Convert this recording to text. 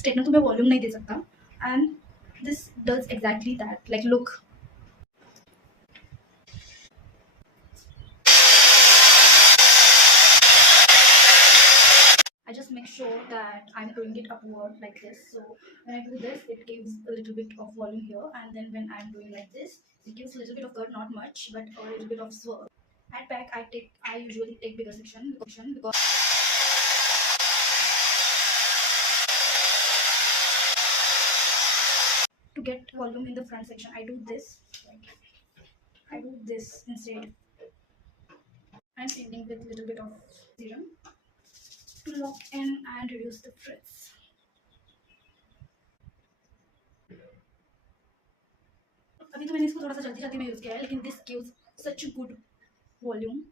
Straightener तुम्हें volume नहीं दे सकता, and this does exactly that. Like look, I just make sure that I'm doing it upward like this. So when I do this, it gives a little bit of volume here, and then when I'm doing like this, it gives a little bit of curve, not much, but a little bit of swerve. At back, I usually take bigger section because to get volume in the front section, I do this. Like, I do this instead. I'm painting with a little bit of serum to lock in and reduce the frizz. अभी तो मैंने इसको थोड़ा सा जल्दी जल्दी में use किया है, लेकिन this gives such good volume.